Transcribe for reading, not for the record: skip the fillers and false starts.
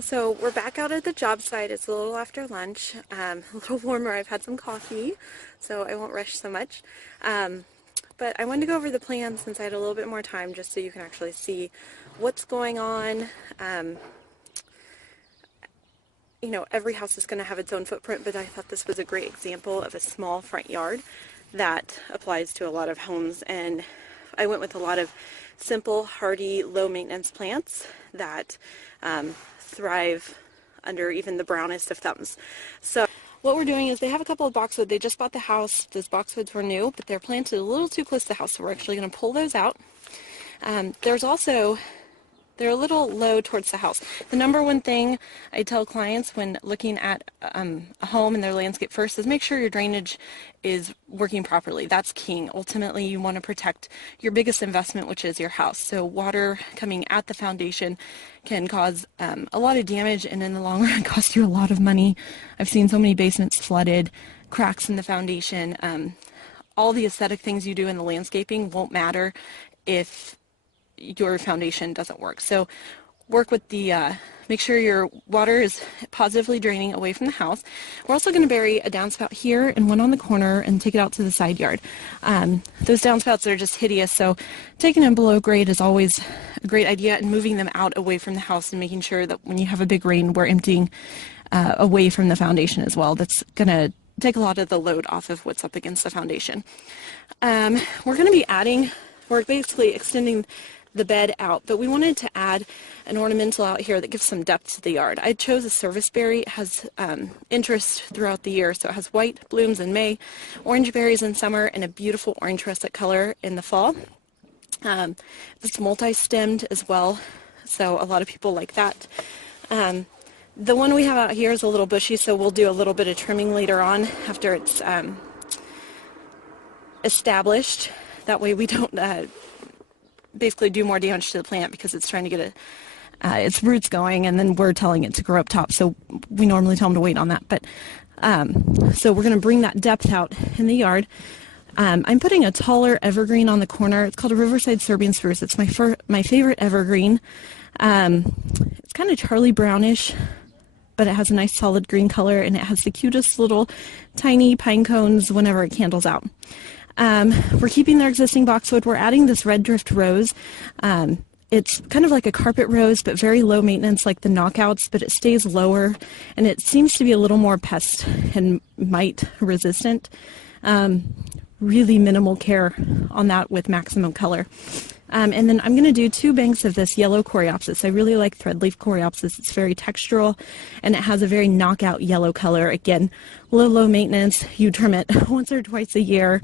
So we're back out at the job site. It's a little after lunch, a little warmer. I've had some coffee, so I won't rush so much. But I wanted to go over the plan since I had a little bit more time, just so you can actually see what's going on. You know, every house is going to have its own footprint, but I thought this was a great example of a small front yard that applies to a lot of homes. And I went with a lot of simple, hardy, low maintenance plants that thrive under even the brownest of thumbs. So what we're doing is they have a couple of boxwood. They just bought the house. Those boxwoods were new, but they're planted a little too close to the house, so we're actually going to pull those out. There's also, they're a little low towards the house. The number one thing I tell clients when looking at a home and their landscape first is make sure your drainage is working properly. That's king. Ultimately, you want to protect your biggest investment, which is your house. So water coming at the foundation can cause a lot of damage, and in the long run cost you a lot of money. I've seen so many basements flooded, cracks in the foundation. All the aesthetic things you do in the landscaping won't matter if your foundation doesn't work. So work with the, make sure your water is positively draining away from the house. We're also going to bury a downspout here and one on the corner and take it out to the side yard. Those downspouts are just hideous, so taking them below grade is always a great idea, and moving them out away from the house and making sure that when you have a big rain, we're emptying away from the foundation as well. That's going to take a lot of the load off of what's up against the foundation. We're going to be adding, we're basically extending the bed out, but we wanted to add an ornamental out here that gives some depth to the yard. I chose a serviceberry. It has interest throughout the year, so it has white blooms in May, orange berries in summer, and a beautiful orange russet color in the fall. It's multi-stemmed as well, so a lot of people like that. The one we have out here is a little bushy, so we'll do a little bit of trimming later on after it's established. That way we don't basically do more damage to the plant because it's trying to get its roots going, and then we're telling it to grow up top, so we normally tell them to wait on that. But so we're going to bring that depth out in the yard. I'm putting a taller evergreen on the corner. It's called a Riverside Serbian Spruce. It's my favorite evergreen. It's kind of Charlie Brownish, but it has a nice solid green color, and it has the cutest little tiny pine cones whenever it candles out. We're keeping their existing boxwood. We're adding this red drift rose. It's kind of like a carpet rose, but very low maintenance, like the knockouts, but it stays lower, and it seems to be a little more pest and mite resistant. Really minimal care on that with maximum color. And then I'm going to do 2 banks of this yellow coreopsis. I really like threadleaf coreopsis. It's very textural, and it has a very knockout yellow color. Again, low maintenance. You trim it once or twice a year.